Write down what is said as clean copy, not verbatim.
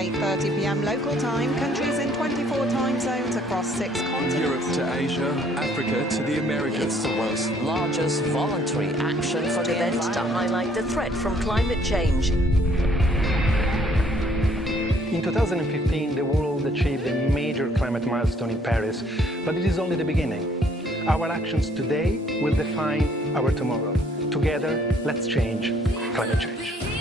8:30 p.m. local time, countries in 24 time zones across 6 continents. Europe to Asia, Africa to the Americas. It's the world's largest voluntary action for the event to highlight the threat from climate change. In 2015, the world achieved a major climate milestone in Paris, but it is only the beginning. Our actions today will define our tomorrow. Together, let's change climate change.